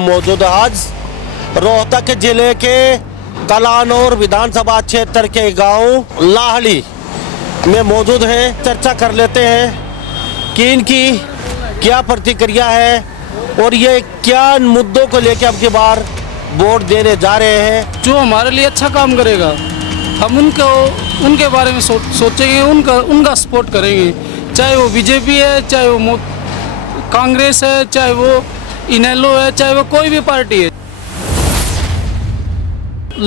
मौजूद आज रोहतक जिले के कलानौर विधानसभा क्षेत्र के गांव लाहड़ी में मौजूद हैं। चर्चा कर लेते हैं कि इनकी क्या प्रतिक्रिया है और ये क्या मुद्दों को लेकर अब की बार वोट देने जा रहे हैं। जो हमारे लिए अच्छा काम करेगा हम उनके बारे में सोचेंगे, उनका सपोर्ट करेंगे, चाहे वो बीजेपी है, चाहे वो कांग्रेस है, चाहे वो इनेलो है, चाहे वो कोई भी पार्टी है।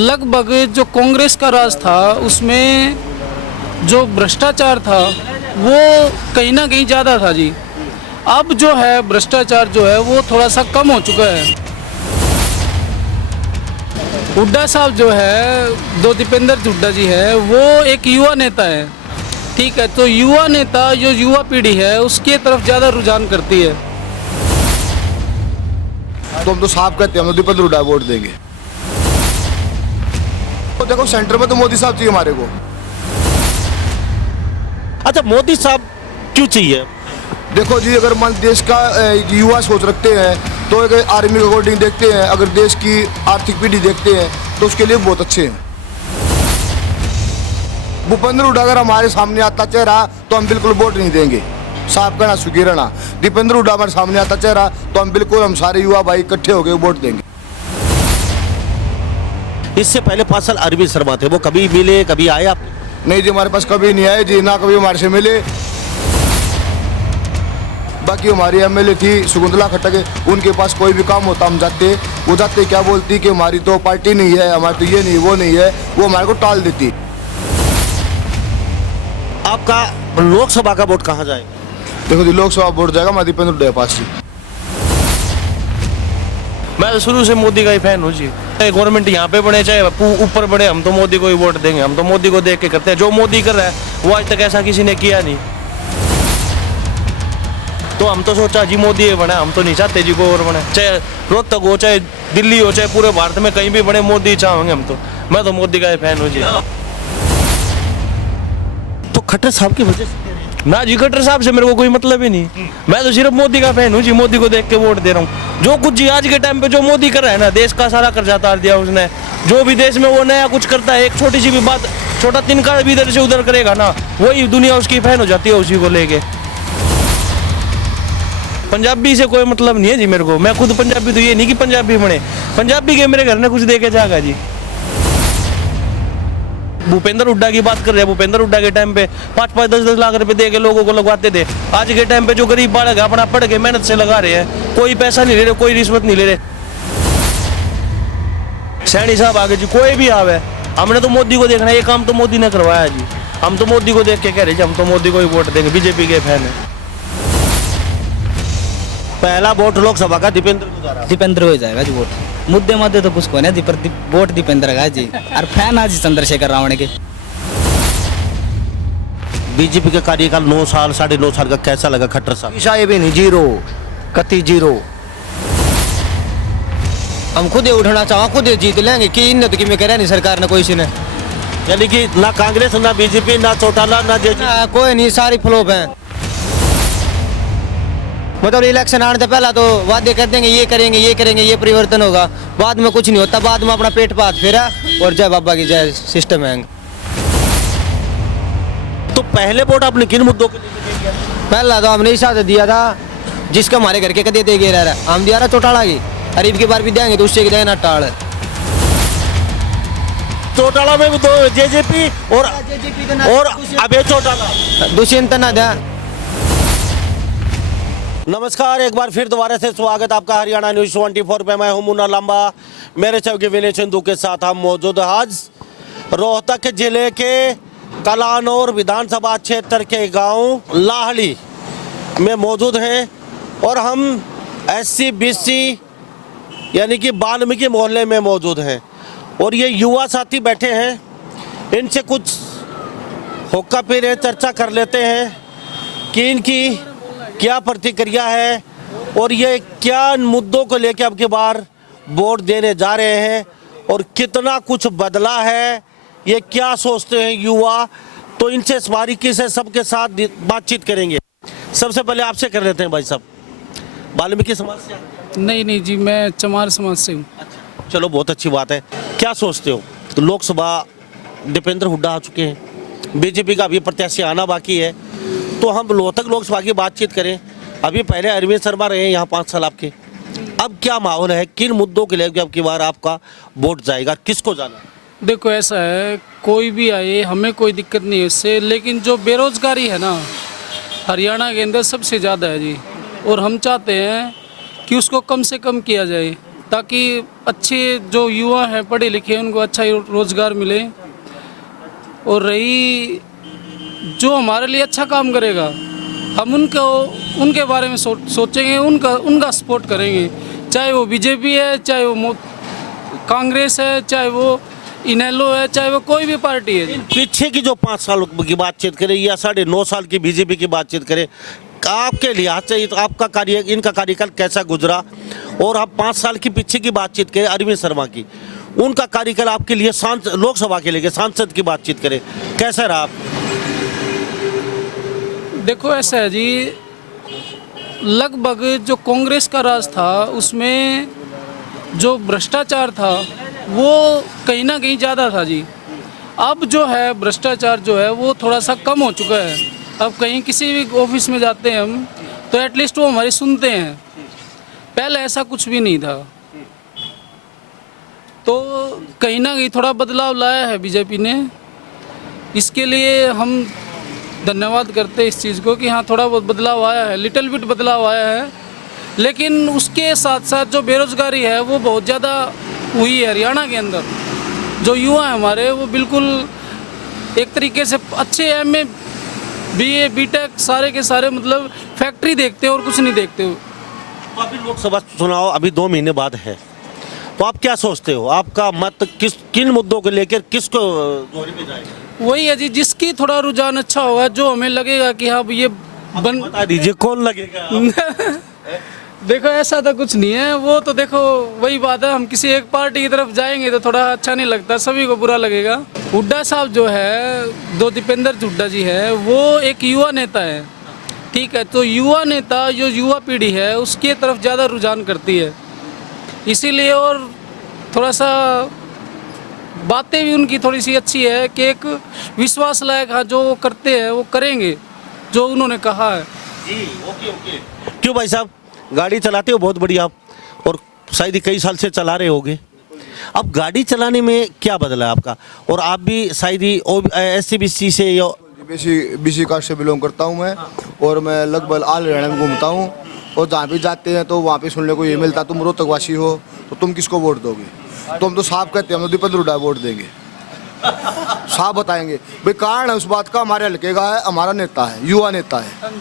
लगभग जो कांग्रेस का राज था उसमें जो भ्रष्टाचार था वो कहीं ना कहीं ज़्यादा था जी। अब जो है भ्रष्टाचार जो है वो थोड़ा सा कम हो चुका है। हुड्डा साहब जो है, दो दीपेंद्र हुड्डा जी है, वो एक युवा नेता है, ठीक है। तो युवा नेता जो युवा पीढ़ी है उसके तरफ ज़्यादा रुझान करती है। तो हम तो साफ कहते हैं, हम तो दीपेंद्र हुड्डा वोट देंगे। तो देखो सेंटर में तो मोदी साहब चाहिए हमारे को। अच्छा, मोदी साहब क्यों चाहिए? देखो जी, अगर मन देश का युवा सोच रखते हैं तो अगर आर्मी का अकॉर्डिंग देखते हैं, अगर देश की आर्थिक पीढ़ी देखते हैं तो उसके लिए बहुत अच्छे हैं। भूपेंद्र हुड्डा अगर हमारे सामने आता चेहरा तो हम बिल्कुल वोट नहीं देंगे, साफ कहना स्वीकार रहना। दीपेंद्र हुड्डा हमारे सामने आता चेहरा तो हम सारे युवा भाई इकट्ठे होकर वोट देंगे। इससे पहले 5 साल अरविंद शर्मा थे, वो कभी मिले, कभी आए आप? नहीं जी, हमारे पास कभी नहीं आए जी, ना कभी हमारे से मिले। बाकी हमारी एमएलए थी शकुंतला खट्टक, उनके पास कोई भी काम होता हम जाते, वो जाते क्या बोलती कि हमारी तो पार्टी नहीं है, हमारी तो ये नहीं वो नहीं है, वो हमारे को टाल देती। आपका लोकसभा का वोट कहाँ जाएगा? देखो जी, लोकसभा वोट जाएगा हमारे दीपेंद्र हुड्डा के पास जी। मैं तो शुरू से मोदी का ही फैन हूँ जी। गवर्नमेंट यहाँ पे बने चाहे ऊपर बने, हम तो मोदी को ही वोट देंगे। हम तो मोदी को देख के करते हैं, जो मोदी कर रहा है वो आज तक ऐसा किसी ने किया नहीं। तो हम तो सोचा जी मोदी ही बना, हम तो नहीं चाहते जी को और बने, चाहे रोहतक हो, चाहे दिल्ली हो, चाहे पूरे भारत में कहीं भी बने, मोदी चाहेंगे हम तो। मैं तो मोदी का ही फैन हूँ जी। तो खट्टर साहब की वजह से ना जी, खट्टर साहब से मेरे को कोई मतलब ही नहीं। मैं तो सिर्फ मोदी का फैन हूँ जी, मोदी को देख के वोट दे रहा हूँ। जो कुछ जी आज के टाइम पे जो मोदी कर रहा है ना, देश का सारा कर्जा उतार दिया उसने। जो भी देश में वो नया कुछ करता है, एक छोटी सी भी बात, छोटा तिनका भी इधर से उधर करेगा ना, वही दुनिया उसकी फैन हो जाती है उसी को लेके। पंजाबी से कोई मतलब नहीं है जी मेरे को। मैं खुद पंजाबी, तो ये नहीं कि पंजाबी बने, पंजाबी के मेरे घर में कुछ दे के जाएगा जी। भूपेंद्र हुड्डा की बात कर रहे हैं, भूपेंद्र हुड्डा के टाइम पे 5-5, 10-10 लाख रुपए दे के लोगों को लगवाते थे। आज के टाइम पे जो गरीब बालक है अपना पढ़ के मेहनत से लगा रहे हैं, कोई पैसा नहीं ले रहे, कोई रिश्वत नहीं ले रहे। सैनी साहब आगे जी, कोई भी आवे, हमने तो मोदी को देखना है, ये काम तो मोदी ने करवाया जी। हम तो मोदी को देख के कह रहे जी, हम तो मोदी को ही वोट देंगे, बीजेपी के फैन है। पहला वोट लोकसभा का दीपेंद्र को जा रहा है। दीपेंद्र हो जाएगा जी वोट। मुद्दे मध्य तो कुछ को नहीं, वोट दीपेंद्र का जी। और फैन आज चंद्रशेखर रावण के। बीजेपी का कार्यकाल 9 साल 9.5 साल का कैसा लगा खट्टर साहब? ये भी नहीं, जीरो, कति जीरो। हम खुद ही उठना चाहो, खुद ही जीत लेंगे कि इन तो कि मैं कह रहा नहीं सरकार ने कोई सी ने, यानी कि ना कांग्रेस, ना बीजेपी, ना चौटाला, ना जेजेपी, कोई नहीं, सारी फ्लॉप है। मतलब इलेक्शन आने से पहला तो वादे कर देंगे, ये करेंगे, ये करेंगे, ये परिवर्तन होगा, बाद में कुछ नहीं होता, बाद में अपना पेट पात फेरा और जय बाबा की जय, सिस्टम है। तो पहले वोट आपने किन मुद्दों के लिए दिया? पहला तो हमने इसा दिया था जिसका हमारे घर के कदे दे गए रहा, हम दिया रहा चौटाला की, गरीब की बार भी देंगे तो उससे देना टाल। चौटाला में भी तो जेजेपी और अबे चौटाला दुष्यंत ना दे। नमस्कार, एक बार फिर दोबारा से स्वागत आपका हरियाणा न्यूज 24 पे। मैं हूं मुन्ना लांबा, मेरे चौकी विनय चंदू के साथ हम मौजूद आज रोहतक जिले के कलानौर विधानसभा क्षेत्र के गांव लाहड़ी में मौजूद हैं और हम SC BC यानी कि वाल्मीकि मोहल्ले में मौजूद हैं और ये युवा साथी बैठे हैं, इनसे कुछ होक्का पीरे चर्चा कर लेते हैं कि इनकी क्या प्रतिक्रिया है और ये क्या मुद्दों को लेकर अब की बार वोट देने जा रहे हैं और कितना कुछ बदला है, ये क्या सोचते हैं युवा। तो इनसे बारीकी से सबके साथ बातचीत करेंगे। सबसे पहले आपसे कर लेते हैं भाई साहब, वाल्मीकि समाज से नहीं नहीं जी, मैं चमार समाज से हूँ। चलो बहुत अच्छी बात है। क्या सोचते हो, तो लोकसभा दीपेंद्र हुड्डा आ चुके हैं, बीजेपी का अभी प्रत्याशी आना बाकी है, तो हम रोहतक लोकसभा की बातचीत करें। अभी पहले अरविंद शर्मा रहे हैं यहाँ 5 साल आपके, अब क्या माहौल है, किन मुद्दों के लिए अब की बार आपका वोट जाएगा, किसको जाना है? देखो ऐसा है, कोई भी आए हमें कोई दिक्कत नहीं है इससे, लेकिन जो बेरोजगारी है ना हरियाणा के अंदर सबसे ज़्यादा है जी, और हम चाहते हैं कि उसको कम से कम किया जाए, ताकि अच्छे जो युवा हैं पढ़े लिखे उनको अच्छा रोज़गार मिले। और रही जो हमारे लिए अच्छा काम करेगा, हम उनके बारे में सोचेंगे, उनका सपोर्ट करेंगे, चाहे वो बीजेपी है, चाहे वो कांग्रेस है, चाहे वो इनेलो है, चाहे वो कोई भी पार्टी है। पीछे की जो 5 साल की बातचीत करें या 9.5 साल की बीजेपी की बातचीत करें, आपके लिहाज से तो आपका इनका कार्यकाल कैसा गुजरा, और आप 5 साल की पीछे की बातचीत करें अरविंद शर्मा की, उनका कार्यकाल आपके लिए लोकसभा के लिए सांसद की बातचीत करें, कैसा रहा? देखो ऐसा है जी, लगभग जो कांग्रेस का राज था उसमें जो भ्रष्टाचार था वो कहीं ना कहीं ज़्यादा था जी। अब जो है भ्रष्टाचार जो है वो थोड़ा सा कम हो चुका है। अब कहीं किसी भी ऑफिस में जाते हैं हम तो एटलीस्ट वो हमारी सुनते हैं, पहले ऐसा कुछ भी नहीं था। तो कहीं ना कहीं थोड़ा बदलाव लाया है बीजेपी ने, इसके लिए हम धन्यवाद करते हैं इस चीज़ को कि हाँ थोड़ा बहुत बदलाव आया है, लिटिल बिट बदलाव आया है। लेकिन उसके साथ साथ जो बेरोज़गारी है वो बहुत ज़्यादा हुई है हरियाणा के अंदर। जो युवा हैं हमारे वो बिल्कुल एक तरीके से अच्छे MA BA BTech सारे के सारे मतलब फैक्ट्री देखते हैं और कुछ नहीं देखते। तो अभी लोकसभा चुनाव अभी 2 महीने बाद है, तो आप क्या सोचते हो, आपका मत किन मुद्दों को लेकर किसको दोहरे पे जाएगा? वही है जी, जिसकी थोड़ा रुझान अच्छा होगा, जो हमें लगेगा कि हाँ ये बता दीजिए कौन लगेगा? देखो ऐसा तो कुछ नहीं है, वो तो देखो वही बात है, हम किसी एक पार्टी की तरफ जाएंगे तो थोड़ा अच्छा नहीं लगता, सभी को बुरा लगेगा। हुड्डा साहब जो है, दो दीपेंद्र हुड्डा जी है, वो एक युवा नेता है, ठीक है। तो युवा नेता जो युवा पीढ़ी है उसकी तरफ ज़्यादा रुझान करती है, इसीलिए। और थोड़ा सा बातें भी उनकी थोड़ी सी अच्छी है कि एक विश्वास लायक, हाँ जो वो करते हैं वो करेंगे जो उन्होंने कहा है जी। ओके। क्यों भाई साहब, गाड़ी चलाते हो बहुत बढ़िया आप, और शायद ही कई साल से चला रहे होगे। अब गाड़ी चलाने में क्या बदला है आपका? और आप भी शायद ही SC/BC से या BC कास्ट से बिलोंग करता हूँ मैं, और मैं लगभग ऑल हरियाणा में घूमता हूँ, और जहाँ भी जाते हैं तो वहाँ पे सुनने को ये मिलता, तुम रोहतकवासी हो तो तुम किसको वोट दोगे? तो हम तो साफ कहते हैं, हम तो दीपेंद्र हुड्डा वोट देंगे, साफ बताएंगे। भाई कारण है उस बात का, हमारे हल्के का है, हमारा नेता है, युवा नेता है।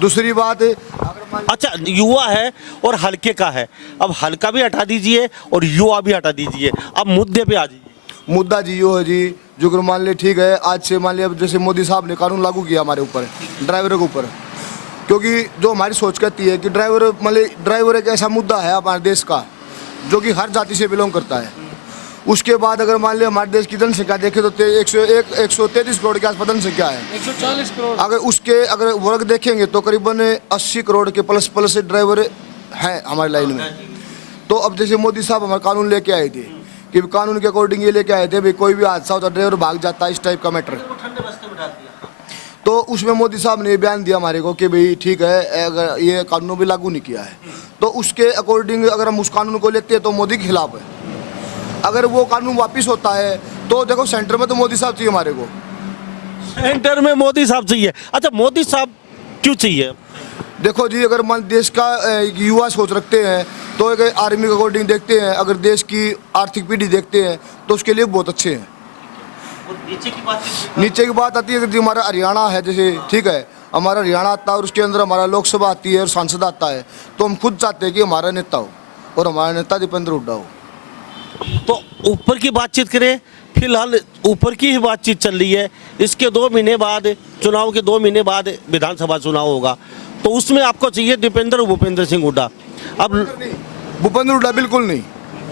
दूसरी बात, अच्छा युवा है और हल्के का है, अब हल्का भी हटा दीजिए और युवा भी हटा दीजिए, अब मुद्दे पे आ जाइए। मुद्दा जी यो है जी, जो कि मान लिया ठीक है, आज से मान लिया जैसे मोदी साहब ने कानून लागू किया हमारे ऊपर, ड्राइवरों के ऊपर, क्योंकि जो हमारी सोच कहती है कि ड्राइवर एक ऐसा मुद्दा है हमारे देश का जो कि हर जाति से बिलोंग करता है। उसके बाद अगर मान लिया हमारे देश की जनसंख्या देखें तो 133 करोड़ के आसपास जनसंख्या है, 140 करोड़। अगर वर्ग देखेंगे तो करीबन 80 करोड़ के प्लस ड्राइवर हैं हमारी लाइन में। तो अब जैसे मोदी साहब हमारे कानून लेके आए थे कि कानून के अकॉर्डिंग ये लेके आए थे भाई कोई भी हादसा होता ड्राइवर भाग जाता है, इस टाइप का मैटर। तो उसमें मोदी साहब ने बयान दिया हमारे को कि भाई ठीक है, अगर ये कानून भी लागू नहीं किया है तो उसके अकॉर्डिंग अगर हम उस कानून को लेते हैं तो मोदी के खिलाफ है। अगर वो कानून वापस होता है तो देखो सेंटर में तो मोदी साहब चाहिए हमारे को, सेंटर में मोदी साहब चाहिए। अच्छा मोदी साहब क्यों चाहिए? देखो जी, अगर मान देश का युवा सोच रखते हैं तो एक आर्मी के अकॉर्डिंग देखते हैं, अगर देश की आर्थिक पीढ़ी देखते हैं तो उसके लिए बहुत अच्छे हैं। नीचे की बात आती है कि हमारा हरियाणा है, जैसे ठीक है हमारा हरियाणा आता है और उसके अंदर हमारा लोकसभा आती है और सांसद आता है, तो हम खुद चाहते हैं कि हमारा नेता हो और हमारा नेता दीपेंद्र हुड्डा हो। तो ऊपर की बातचीत करें, फिलहाल ऊपर की ही बातचीत चल रही है। इसके 2 महीने बाद, चुनाव के 2 महीने बाद विधानसभा चुनाव होगा, तो उसमें आपको चाहिए भूपेंद्र सिंह हुड्डा। अब भूपेंद्र हुड्डा बिल्कुल नहीं,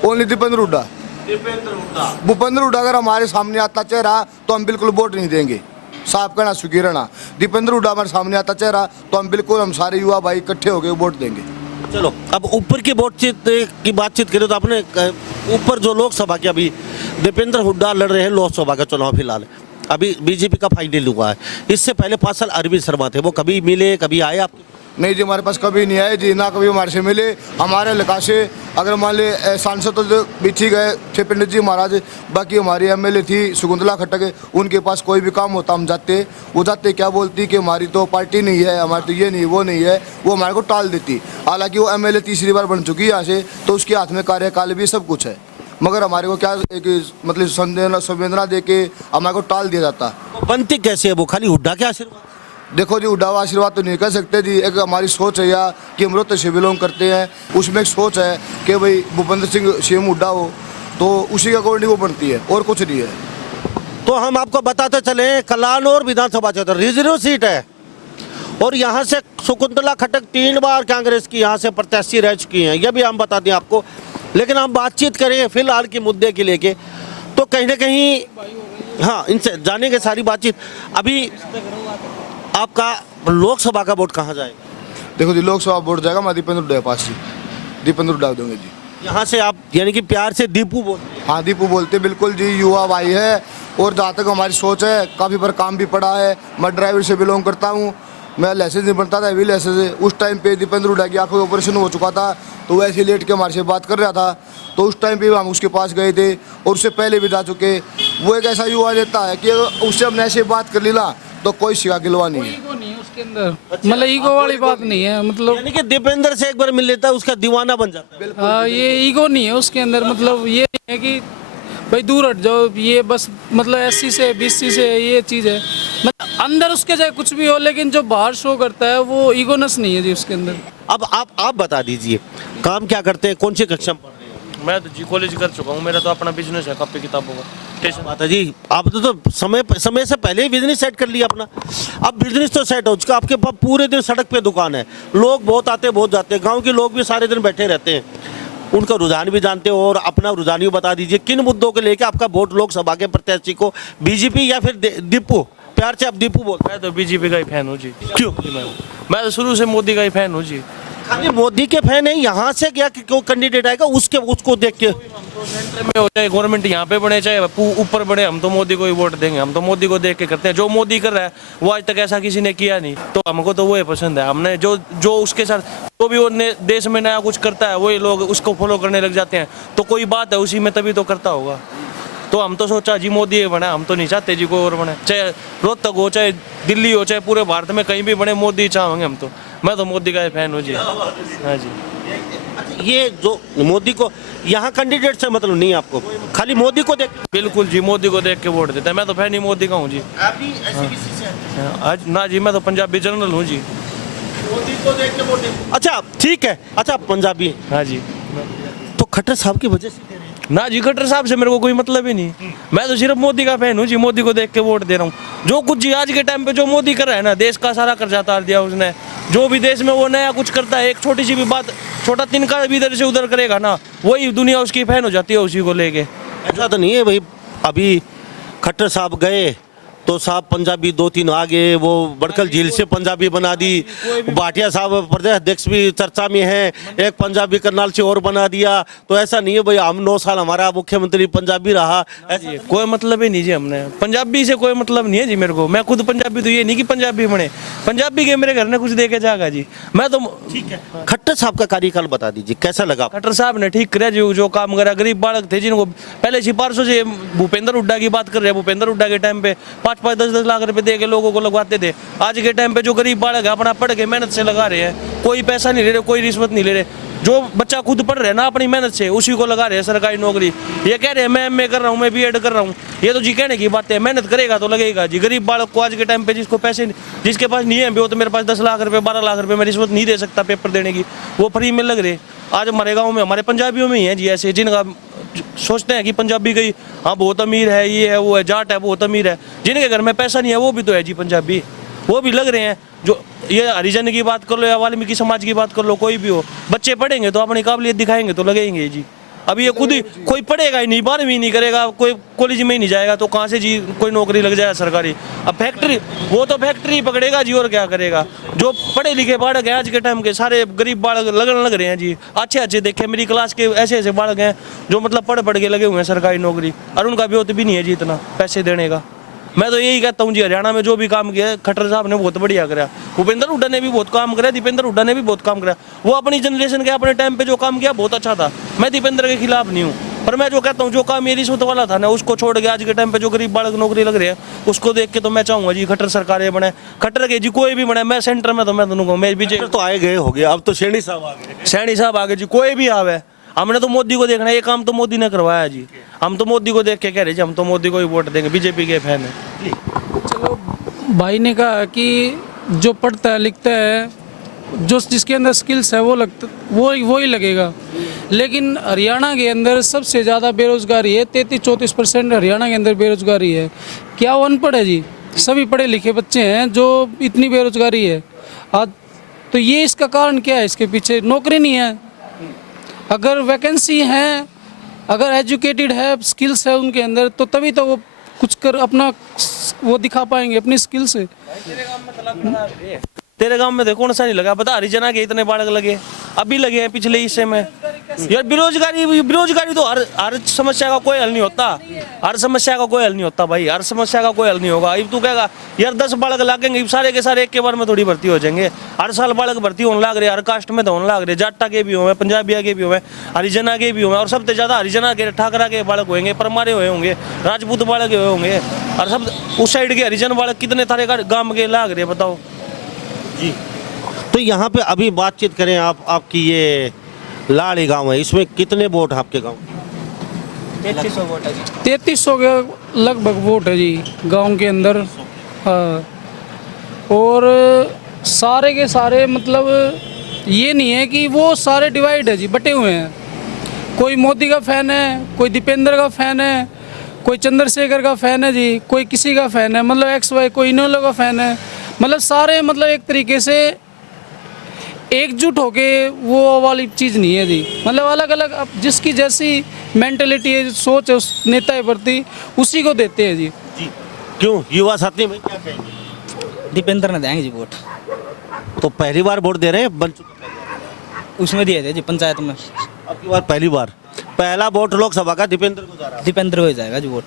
ओनली दीपेंद्र हुड्डा। भूपेंद्र हुड्डा अगर हमारे सामने आता चेहरा तो हम बिल्कुल वोट नहीं देंगे, साफ कहना स्वीकारना। दीपेंद्र हुड्डा हमारे सामने आता चेहरा तो हम बिल्कुल, हम सारे युवा भाई इकट्ठे होकर वोट देंगे। चलो अब ऊपर की बातचीत करें तो आपने ऊपर जो लोकसभा की अभी दीपेंद्र हुड्डा लड़ रहे हैं लोकसभा का चुनाव फिलहाल अभी बीजेपी का फाइनल हुआ है। इससे पहले 5 साल अरविंद शर्मा थे, वो कभी मिले कभी आए आप? नहीं जी, हमारे पास कभी नहीं आए जी, ना कभी हमारे से मिले। हमारे इलाका से अगर मान ले सांसद तो भी ठीक है थे पंडित जी महाराज, बाकी हमारी एमएलए थी शकुंतला खट्टक, उनके पास कोई भी काम होता हम जाते, वो जाते क्या बोलती कि हमारी तो पार्टी नहीं है, हमारी तो ये नहीं वो नहीं है, वो हमारे को टाल देती। हालांकि वो एमएलए तीसरी बार बन चुकी है यहाँ से, तो उसके हाथ में कार्यकाल भी सब कुछ है, मगर हमारे को क्या एक मतलब संवेदना दे के हमारे को टाल दिया जाता। बनती कैसे है वो? खाली हुड्डा के आशीर्वाद? देखो जी, उड्डावा आशीर्वाद तो नहीं कह सकते जी, एक हमारी सोच है या कि हम रोहतक से बिलोंग करते हैं, उसमें एक सोच है कि भाई भूपेंद्र सिंह सीएम हुड्डा हो, तो उसी के अकॉर्डिंग वो बनती है और कुछ नहीं है। तो हम आपको बताते चले कलानौर विधानसभा क्षेत्र रिजर्व सीट है और यहाँ से शकुंतला खट्टक 3 बार कांग्रेस की यहाँ से प्रत्याशी रह चुकी हैं, यह भी हम बता दें आपको। लेकिन हम बातचीत करें फिलहाल के मुद्दे के लेके, तो कहीं ना कहीं हाँ इनसे जानेंगे सारी बातचीत। अभी आपका लोकसभा का वोट कहाँ जाएगा? देखो जी, लोकसभा वोट जाएगा मैं दीपेंद्र हुड्डा के पास जी, दीपेंद्र हुड्डा देंगे जी। यहाँ से आप यानी कि प्यार से दीपू बोलते हैं? हाँ दीपू बोलते बिल्कुल जी, युवा भाई है और जहाँ तक हमारी सोच है काफ़ी पर काम भी पड़ा है। मैं ड्राइवर से बिलोंग करता हूँ, मैं लाइसेंस नहीं बनता था, अभी लाइसेंस है। उस टाइम पे दीपेंद्र हुड्डा की आँखों में ऑपरेशन हो चुका था, तो वो ऐसे लेट के हमारे से बात कर रहा था, तो उस टाइम पे हम उसके पास गए थे और उससे पहले भी जा चुके। वो एक ऐसा युवा नेता है कि उससे हमने ऐसे बात कर ली ना तो कोई शिका गिलवा नहीं है। ईगो नहीं है उसके अंदर, मतलब ईगो वाली बात नहीं है, मतलब यानी कि दीपेंद्र से एक बार मिल लेता है उसका दीवाना बन जाता है। हाँ ये ईगो नहीं है उसके अंदर, मतलब ये नहीं है कि भाई दूर हट जाओ, ये बस मतलब एससी से बीसी से ये चीज़ है, मतलब अंदर उसके चाहे कुछ भी हो, लेकिन जो बाहर शो करता है वो ईगोनेस नहीं है जी उसके अंदर। अब आप बता दीजिए काम क्या करते हैं, कौन सी कक्षा में पढ़ रहे हैं? मैं तो जी कॉलेज कर चुका हूँ, मेरा तो अपना बिजनेस है कॉपी किताबों का। माता जी आप तो समय से पहले ही बिजनेस सेट कर लिया अपना। अब बिजनेस तो सेट हो चुका, आपके पास पूरे दिन सड़क पे दुकान है, लोग बहुत आते बहुत जाते हैं, गांव के लोग भी सारे दिन बैठे रहते हैं, उनका रुझान भी जानते हो और अपना रुझान भी बता दीजिए। किन मुद्दों को लेकर आपका वोट लोकसभा के प्रत्याशी को, बीजेपी या फिर दीपू? प्यार से आप दीपू बोलते हैं। मैं तो बीजेपी का ही फैन हूँ जी। क्यों? मैं तो शुरू से मोदी का ही फैन हूँ जी। खाली मोदी के फैन है? यहाँ से क्या कि कोई कैंडिडेट आएगा उसको देख के सेंटर में हो चाहे गवर्नमेंट यहाँ पे बने चाहे ऊपर बने, हम तो मोदी को ही वोट देंगे। हम तो मोदी को देख के करते हैं, जो मोदी कर रहा है वो आज तक ऐसा किसी ने किया नहीं, तो हमको तो वो ही पसंद है। हमने जो उसके साथ जो भी वो देश में नया कुछ करता है वही लोग उसको फॉलो करने लग जाते हैं, तो कोई बात है उसी में तभी तो करता होगा। तो हम तो सोचा जी मोदी ही बना, हम तो नहीं चाहते जी कोई और बने, चाहे रोहतक हो चाहे दिल्ली हो चाहे पूरे भारत में कहीं भी बने, मोदी चाहेंगे हम तो। मैं तो मोदी का ही फैन हूँ जी। हाँ जी। ये जो मोदी को यहाँ कैंडिडेट से मतलब नहीं आपको, खाली मोदी को देख? बिल्कुल जी, मोदी को देख के वोट देता है। मैं तो फैन ही मोदी का हूँ जी। आप भी SBC से हैं? आज ना जी, मैं तो पंजाबी जनरल हूँ जी। मोदी को देख के वोट? अच्छा ठीक है, अच्छा पंजाबी। हाँ जी। तो खट्टर साहब की वजह से दे रहे हैं? ना जी, खट्टर साहब से मेरे को कोई मतलब ही नहीं, मैं तो सिर्फ मोदी का फैन हूँ जी, मोदी को देख के वोट दे रहा हूँ। जो कुछ जी आज के टाइम पे जो मोदी कर रहा है ना, देश का सारा कर्जा उतार दिया उसने। जो भी देश में वो नया कुछ करता है, एक छोटी सी भी बात, छोटा तिनका भी इधर से उधर करेगा ना, वही दुनिया उसकी फैन हो जाती है उसी को लेके। ऐसा तो नहीं है भाई, अभी खट्टर साहब गए तो साहब पंजाबी 2-3 आ गए, वो बड़कल झील से पंजाबी बना दी। भाटिया साहब प्रदेश अध्यक्ष भी चर्चा में है, एक पंजाबी करनाल से और बना दिया। तो ऐसा नहीं है भाई, हम 9 साल हमारा मुख्यमंत्री पंजाबी रहा, ऐसा कोई मतलब ही नहीं जी। हमने पंजाबी से कोई मतलब नहीं है जी मेरे को। मैं खुद पंजाबी, तो ये नहीं कि पंजाबी बने, पंजाबी के मेरे घर ने कुछ दे के जाएगा जी। मैं तो ठीक है। खट्टर साहब का कार्यकाल बता दीजिए कैसा लगा? खट्टर साहब ने ठीक किया जी, जो काम करा। गरीब बालक थे जिनको पहले सिफारिशों से, भूपेंद्र हुड्डा की बात कर रहे हैं, भूपेंद्र हुड्डा के टाइम पे 5-10 लाख रुपए दे के लोगों को लगवाते थे। आज के टाइम पे जो गरीब बालक है अपना पढ़ के मेहनत से लगा रहे हैं, कोई पैसा नहीं ले रहे, कोई रिश्वत नहीं ले रहे। जो बच्चा खुद पढ़ रहे हैं ना अपनी मेहनत से, उसी को लगा रहे हैं सरकारी नौकरी। ये कह रहे हैं मैं MA कर रहा हूँ, मैं BEd कर रहा हूँ, ये तो जी कहने की बात है। मेहनत करेगा तो लगेगा जी। गरीब बालक को आज के टाइम पे जिसको पैसे, जिसके पास नहीं है वो तो मेरे पास 10 लाख रुपए 12 लाख रुपए मैं रिश्वत नहीं दे सकता पेपर देने की, वो फ्री में लग रहे। आज हमारे गाँव में हमारे पंजाबियों में ही है जी ऐसे, जिनका सोचते हैं कि पंजाबी कहीं हाँ बहुत अमीर है, ये है वो है, जाट है बहुत अमीर है, जिनके घर में पैसा नहीं है वो भी तो है जी पंजाबी, वो भी लग रहे हैं। जो ये हरिजन की बात कर लो या वाल्मीकि समाज की बात कर लो, कोई भी हो, बच्चे पढ़ेंगे तो अपनी काबिलियत दिखाएंगे तो लगेंगे जी। अब ये खुद ही कोई पढ़ेगा ही नहीं, 12वीं नहीं करेगा, कोई कॉलेज में ही नहीं जाएगा तो कहाँ से जी कोई नौकरी लग जाएगा सरकारी। अब फैक्ट्री, वो तो फैक्ट्री पकड़ेगा जी, और क्या करेगा। जो पढ़े लिखे बालक हैं आज के टाइम के, सारे गरीब बालक लगन लग रहे हैं जी। अच्छे अच्छे देखे मेरी क्लास के ऐसे ऐसे बालक हैं जो मतलब पढ़ के लगे हुए हैं सरकारी नौकरी, और उनका ब्योत भी नहीं है जी इतना पैसे देने का। मैं तो यही कहता हूँ जी, हरियाणा में जो भी काम किया खट्टर साहब ने बहुत बढ़िया करा, भूपेंद्र हुड्डा ने भी बहुत काम करा, दीपेंद्र हुड्डा ने भी बहुत काम करा। वो अपनी जनरेशन के अपने टाइम पे जो काम किया बहुत अच्छा था, मैं दीपेंद्र के खिलाफ नहीं हूँ, पर मैं जो कहता हूँ जो काम ये रिश्वत वाला था ना, उसको छोड़ के आज के टाइम पे जो गरीब बालक नौकरी लग रही है उसको देख के तो मैं चाहूँगा जी खट्टर सरकारें बने, खट्टर के जी कोई भी बने। मैं सेंटर में तो मैं दोनों को मैं बीजेपी तो आए गए हो गया, अब तो सैनी साहब आ गए। सैनी साहब आगे जी, कोई भी आवे, हमने तो मोदी को देखना है, ये काम तो मोदी ने करवाया जी। हम तो मोदी को देख के कह रहे जी हम तो मोदी को ही वोट देंगे, बीजेपी के फैन है। चलो, भाई ने कहा कि जो पढ़ता है लिखता है, जो जिसके अंदर स्किल्स है वो लगता वो ही लगेगा। लेकिन हरियाणा के अंदर सबसे ज़्यादा बेरोजगारी है, 33-34% हरियाणा के अंदर बेरोजगारी है। क्या वो अनपढ़ है जी? सभी पढ़े लिखे बच्चे हैं जो इतनी बेरोजगारी है आज। तो ये इसका कारण क्या है? इसके पीछे नौकरी नहीं है। अगर वैकेंसी है, अगर एजुकेटेड है, स्किल्स है उनके अंदर, तो तभी तो वो कुछ कर अपना वो दिखा पाएंगे अपनी स्किल से। तेरे गांव में देखो कौन सा नहीं लगा, बता हरिजना के इतने बालक लगे, अभी लगे हैं पिछले हिस्से में। यार बेरोजगारी तो हर समस्या का कोई हल नहीं होता, हर समस्या का कोई हल नहीं होता भाई, हर समस्या का कोई हल नहीं होगा। अब तू कहेगा यार 10 बालक लागेंगे, सारे के सारे एक के बार में थोड़ी भर्ती हो जाएंगे। हर साल बालक भर्ती होने लाग रहे, हर कास्ट में तो होने लाग रहे, जाटा के भी हुए, पंजाबिया के भी हुए, हरिजना के भी हुए, और सबसे ज्यादा हरिजना के ठाकरा के बालक होंगे, परमारे हुए होंगे, राजपूत बालक हुए होंगे, और सब उस साइड के हरिजन बालक कितने सारे गाँव के लाग रहे बताओ जी। तो यहाँ पे अभी बातचीत करें आपकी ये लाड़ी गांव है, इसमें कितने वोट हैं आपके गांव? 3300 वोट है जी। 3300 के लगभग वोट है जी गांव के अंदर। हाँ, और सारे के सारे मतलब ये नहीं है कि वो सारे डिवाइड है जी, बटे हुए हैं। कोई मोदी का फ़ैन है, कोई दीपेंद्र का फ़ैन है, कोई चंद्रशेखर का फ़ैन है जी, कोई किसी का फ़ैन है, मतलब XY, कोई इनेलो का फ़ैन है। मतलब सारे मतलब एक तरीके से एकजुट होके वो वाली चीज़ नहीं है जी। मतलब अलग अलग अब जिसकी जैसी मेंटेलिटी है, सोच है उस नेता के प्रति, उसी को देते हैं जी। जी क्यों युवा साथी में क्या कहेंगे? दीपेंद्र ने देंगे जी वोट। तो पहली बार वोट दे रहे हैं, बन चुका उसमें दिए थे जी पंचायत में। अब की बार पहली बार पहला वोट लोकसभा का दीपेंद्र को जा रहा है। दीपेंद्र हो जाएगा जी वोट।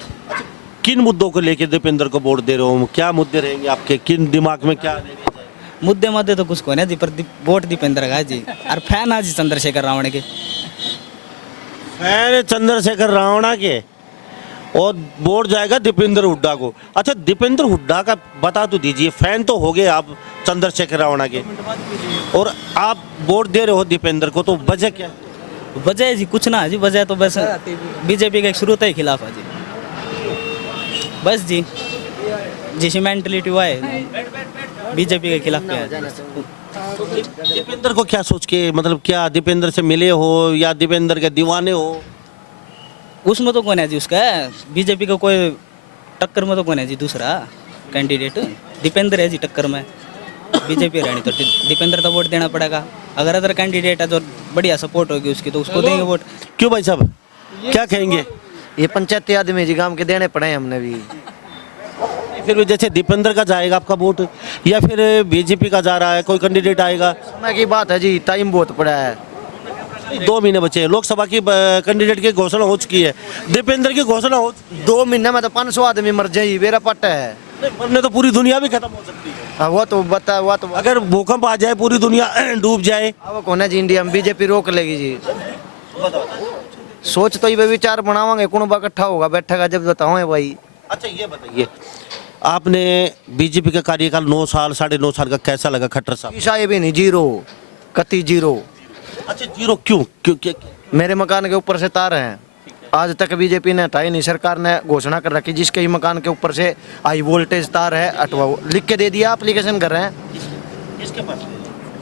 किन मुद्दों को लेके दीपेंद्र को वोट दे रहे हो? क्या मुद्दे रहेंगे आपके, किन दिमाग में क्या रहेंगे? मुद्दे तो कुछ को नहीं जी, पर वोट दीपेंद्र का जी। और फैन आज चंद्रशेखर रावण के। फैन चंद्रशेखर रावणा के, और वोट जाएगा दीपेंद्र हुड्डा को। अच्छा, दीपेंद्र हुड्डा का बता तो दीजिए, फैन तो हो गए आप चंद्रशेखर रावणा के, और आप वोट दे रहे हो दीपेंद्र को, तो वजह क्या? वजह जी कुछ ना है जी, वजह तो बस बीजेपी के शुरू से ही खिलाफ है जी, बस जी। जिसकी मेंटलिटी हुआ है बीजेपी के खिलाफ क्या है। दीपेंद्र को क्या सोच के, मतलब क्या दीपेंद्र से मिले हो या दीपेंद्र के दीवाने हो? उसमें तो कौन है जी उसका, बीजेपी का कोई टक्कर में तो कौन है जी दूसरा कैंडिडेट? दीपेंद्र है जी टक्कर में, बीजेपी रहनी तो दीपेंद्र तो वोट देना पड़ेगा। अगर अदर कैंडिडेट है जो बढ़िया सपोर्ट होगी उसकी तो उसको देंगे वोट। क्यों भाई साहब, क्या कहेंगे? ये पंचायती आदमी जी काम के देने पड़े हमने भी। फिर जैसे दीपेंद्र का जाएगा आपका वोट, या फिर बीजेपी का जा रहा है, कोई कैंडिडेट आएगा? समय की बात है जी, टाइम बहुत पड़ा है। 2 महीने बचे हैं, लोकसभा की कैंडिडेट की घोषणा हो चुकी है, दीपेंद्र की घोषणा हो 2 महीने में तो 500 आदमी मर जाए, मेरा पट है। मरने तो पूरी दुनिया भी खत्म हो सकती है। हाँ, वो तो बता, वो तो अगर भूकंप आ जाए, पूरी दुनिया डूब जाए, वो कौन है जी इंडिया में, बीजेपी रोक लेगी जी। सोच तो ये विचार बनावांगे, कुणबा इकट्ठा होगा बैठेगा जब बताओ भाई। अच्छा ये बताइए, आपने बीजेपी का कार्यकाल 9 साल 9.5 साल का कैसा लगा खट्टर साहब? ईशा भी नहीं, जीरो, कति जीरो। अच्छा जीरो क्यों? क्यों? मेरे मकान के ऊपर से तार हैं, आज तक बीजेपी ने हटाई नहीं। सरकार ने घोषणा कर रखी जिसके ही मकान के ऊपर से हाई वोल्टेज तार है हटवाओ, लिख के दे दिया, एप्लीकेशन कर रहे हैं। इसके पास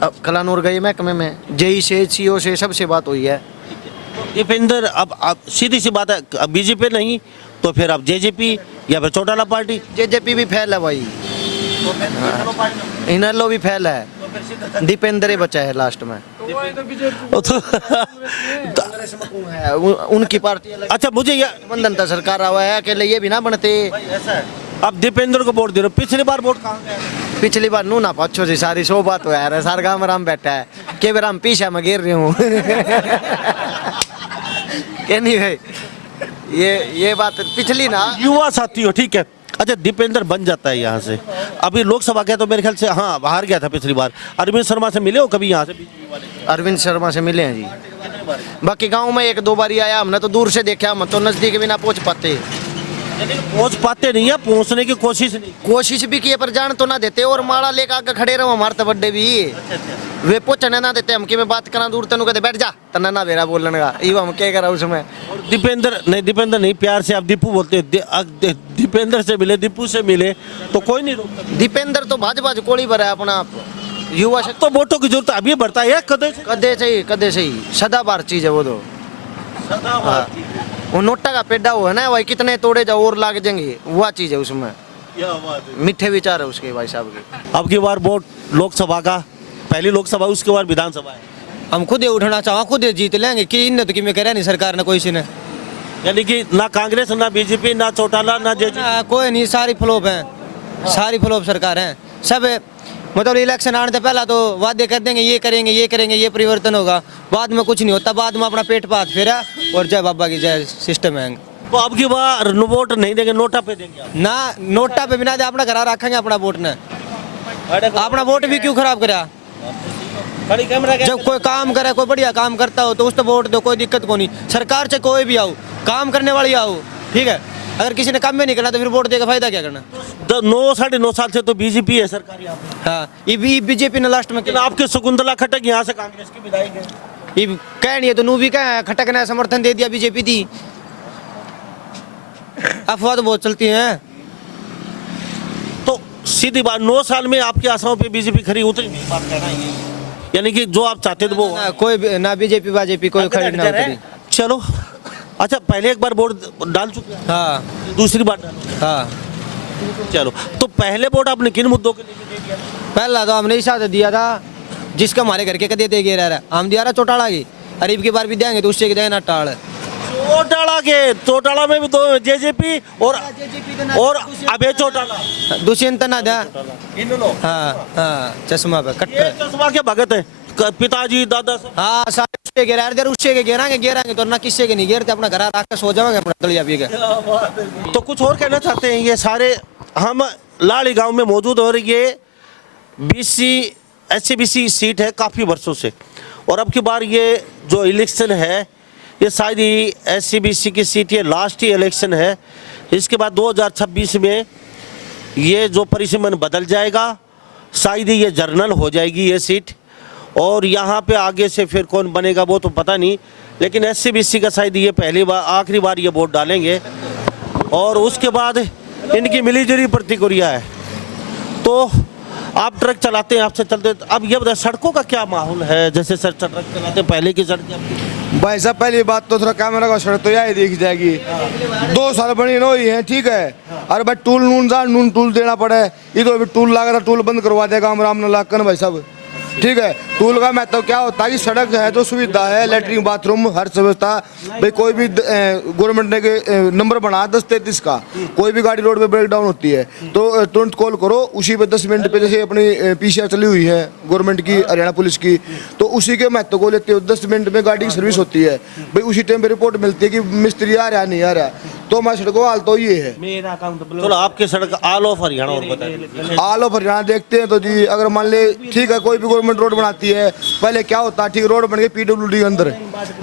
अब कलानूर गई महकमे में, जेई से सीओ से सबसे बात हुई है। दीपेंद्र, अब सीधी सी बात है, बीजेपी नहीं तो फिर अब जेजेपी या फिर चौटाला पार्टी? जेजेपी भी फैल है भाई, इनलो भी फैल है, दीपेंद्र ही बचा है लास्ट में। तो है उनकी पार्टी अलग अच्छा मुझे ये बंधन था सरकार हुआ है, अकेले ये भी ना बनते। ऐसा है, अब दीपेंद्र को वोट दे रहे हो, पिछली बार वोट कहाँ गया? पिछली बार नू ना पाछो जी सारी सो बात हो यार, सार गांव में राम बैठा है के बेर हम पीछे में गिर रही हूँ के नहीं भाई, ये बात पिछली ना युवा साथी हो, ठीक है। अच्छा दीपेंद्र बन जाता है यहाँ से, अभी लोकसभा गया तो मेरे ख्याल से हाँ बाहर गया था पिछली बार। अरविंद शर्मा से मिले हो कभी यहाँ से बीजेपी वाले? अरविंद शर्मा से मिले हैं जी, बाकी गांव में एक दो बार ही आया, हमने तो दूर से देखा, हम तो नजदीक भी ना पहुंच पाते। पहुँच पाते नहीं है, पहुँचने की कोशिश नहीं। कोशिश भी की पर जान तो ना देते, और माला लेकर आगे खड़े रहो हमारे तो बड्डे भी वे पूछने ना देते, हम कि मैं बात करा दूर तेन कहते बैठ जा तना ना बेरा बोलने का, ये हम क्या करा उसमें। दीपेंद्र नहीं प्यार से आप दीपू बोलते हैं, दीपेंद्र से मिले, दीपू से मिले तो कोई नहीं रोकता। दीपेंद्र तो भाजपा कोड़ी पर है अपना युवा से, तो वोटों की जरूरत अभी बढ़ता है कदे से ही सदाबहार चीज है वो तो। हाँ। वो नोटा का पेड़ा हुआ है ना भाई, कितने तोड़े जाओ और लाग जाएंगे, वह चीज है उसमें, मीठे विचार है उसके भाई साहब के। अब की बार वोट लोकसभा का, पहली लोकसभा उसके बाद विधानसभा है, हम खुद ही उठना चाहो, खुद ही जीत लेंगे कि इन तो कि मैं कह रहा नहीं सरकार ने कोई सी ने, यानी कि ना कांग्रेस ना बीजेपी ना चौटाला ना जेजे। कोई नहीं, सारी फ्लॉप है, सारी फ्लॉप सरकार है सब। मतलब इलेक्शन आने से पहला तो वादे कर देंगे, ये करेंगे ये करेंगे, ये परिवर्तन होगा, बाद में कुछ नहीं होता, बाद में अपना पेट पात फेरा और जय बाबा की जय सिस्टम है। तो अब की बार वोट नहीं देंगे, नोटा पे देंगे आप? ना नोटा पे बिना दे अपना घर रखेंगे अपना वोट ने, अपना वोट भी क्यों खराब करा। जब कोई काम करे, कोई बढ़िया काम करता हो तो उस तो वोट दो, कोई दिक्कत को नहीं। सरकार से कोई भी आओ, काम करने वाली आओ, ठीक है। अगर किसी ने काम में नहीं करना तो फिर वोट देकर फायदा क्या करना। 9-9.5 साल से तो बीजेपी है सरकार यहाँ पे। हाँ, ये भी बीजेपी ने लास्ट में लेकिन आपके शकुंतला खट्टक यहाँ से कांग्रेस की विधायक है, ये कह नहीं है तो नू भी कह खटक ने समर्थन दे दिया बीजेपी दी। अफवाह तो बहुत चलती है। तो सीधी बात 9 साल में आपकी आशाओं पे बीजेपी खरी उतरी नहीं, बात कहना ही है। यानी कि जो आप चाहते थे वो ना कोई ना बीजेपी बाजेपी कोई खड़ी ना उतरी। चलो अच्छा, पहले एक बार वोट डाल चुके हैं, हाँ दूसरी बार डालो। हाँ, चलो तो पहले वोट आपने किन मुद्दों के लिए दे दिया? पहला तो हमने इस दिया था जिसका हमारे घर के कदे दे गए रहा, हम दिया रहा चौटाला की, अरीब की बार भी देंगे तो उससे देना टाड़। चौटाला में भी दो जेजेपी और अबे चौटाला दुष्यंत ना दे। इन दोनों। हाँ हाँ, चश्मा पे ये कट्टर। चश्मा के भगत है, पिताजी दादा सब। हाँ सारे उसके गिरा इधर, उससे के गिराएंगे तो ना किससे के नहीं गिरते, अपना घर रख के सो जाएंगे अपना तलिया पी के। तो कुछ और कहना चाहते हैं? ये सारे हम लाड़ी गांव में मौजूद हो रही है, BC SC-BC सीट है काफ़ी वर्षों से, और अब की बार ये जो इलेक्शन है ये शायद ही SC-BC की सीट, ये लास्ट ही इलेक्शन है। इसके बाद 2026 में ये जो परिसीमन बदल जाएगा, शायद ही ये जर्नल हो जाएगी ये सीट, और यहाँ पे आगे से फिर कौन बनेगा वो तो पता नहीं, लेकिन SC-BC का शायद ये पहली बार आखिरी बार ये वोट डालेंगे, और उसके बाद इनकी मिलीजुली प्रतिक्रिया है। तो आप ट्रक चलाते हैं, आपसे चलते, अब ये बताए सड़कों का क्या माहौल है? जैसे सर ट्रक चलाते हैं, पहले की सड़कें भाई साहब, पहली बात तो थोड़ा कैमरा का सड़क तो यही दिख जाएगी, 2 साल बनी नो ही है, ठीक है। अरे भाई टूल नून टूल देना पड़े, ये तो अभी टूल लगा था, टूल बंद करवा देगा हम राम लाग कर भाई साहब, ठीक है। टूल का महत्व क्या होता है कि सड़क है तो सुविधा है, लेटरिन बाथरूम हर व्यवस्था। भाई कोई भी गवर्नमेंट ने नंबर बना 1033 का, कोई भी गाड़ी रोड पे ब्रेक डाउन होती है तो तुरंत कॉल करो, उसी पे 10 मिनट पे, जैसे अपनी PCR चली हुई है गवर्नमेंट की, हरियाणा पुलिस की, तो उसी के महत्व को लेते हो 10 मिनट में गाड़ी की सर्विस होती है। भाई उसी टाइम पे रिपोर्ट मिलती है कि मिस्त्री आ रहा नहीं आ रहा, तो हमारी सड़कों हाल तो ये है। चलो आपके सड़क ऑल ऑफ हरियाणा और बताइए। ऑल ओवर हरियाणा देखते हैं तो जी, अगर मान ले ठीक है कोई भी गवर्नमेंट रोड बनाती है, पहले क्या होता है, ठीक रोड बन गई PWD के अंदर,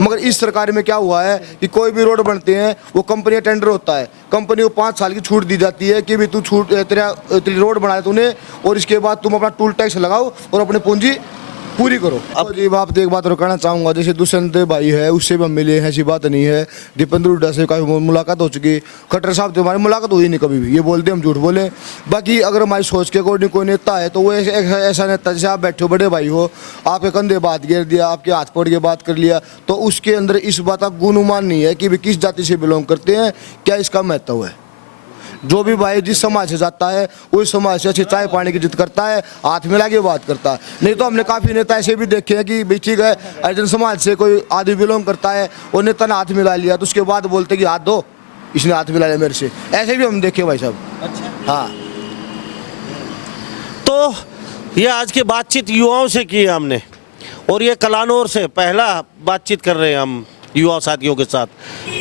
मगर इस सरकार में क्या हुआ है कि कोई भी रोड बनते हैं वो कंपनी टेंडर होता है, कंपनी को 5 साल की छूट दी जाती है कि भी तू छूट तेरी रोड बनाए तूने, और इसके बाद तुम अपना टूल टैक्स लगाओ और अपनी पूंजी पूरी करो। अब जी बात एक बात और कहना चाहूँगा, जैसे दुष्यंत भाई है उससे भी हम मिले हैं, ऐसी बात नहीं है। दीपेंद्र हुड्डा से काफ़ी मुलाकात हो चुकी, खट्टर साहब से हमारी मुलाकात हुई नहीं कभी भी, ये बोलते हम झूठ बोले। बाकी अगर हमारी सोच के अकॉर्डिंग कोई नेता है तो वो ऐसा नेता, जैसे आप बैठे हो बड़े भाई हो, आपके कंधे बात गिर दिया, आपके हाथ पकड़ के बात कर लिया, तो उसके अंदर इस बात का गुणुमान नहीं है कि वे किस जाति से बिलोंग करते हैं, क्या इसका महत्व है। जो भी भाई जिस समाज से जाता है उस समाज से अच्छी चाय पानी की जिद करता है, हाथ मिला के बात करता है। नहीं तो हमने काफ़ी नेता ऐसे भी देखे हैं कि भाई ठीक है अर्जन समाज से कोई आदमी बिलोंग करता है, वो नेता ने हाथ मिला लिया तो उसके बाद बोलते कि हाथ दो, इसने हाथ मिला लिया मेरे से, ऐसे भी हम देखे भाई साहब। अच्छा। हाँ, तो ये आज की बातचीत युवाओं से की है हमने, और ये कलानौर से पहला बातचीत कर रहे हैं हम युवा साथियों के साथ।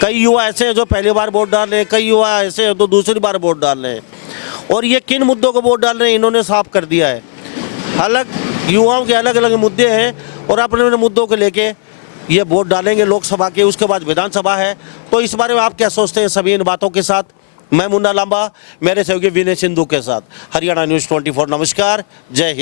कई युवा ऐसे हैं जो पहली बार वोट डाल रहे हैं, कई युवा ऐसे हैं जो दूसरी बार वोट डाल रहे हैं, और ये किन मुद्दों को वोट डाल रहे हैं इन्होंने साफ कर दिया है। युवाओं के अलग अलग मुद्दे हैं और अपने अपने मुद्दों को लेके ये वोट डालेंगे लोकसभा के, उसके बाद विधानसभा है। तो इस बारे में आप क्या सोचते हैं? सभी इन बातों के साथ मैं मुन्ना लांबा, मेरे सहयोगी विनय सिंधु के साथ, हरियाणा न्यूज़ 24। नमस्कार, जय हिंद।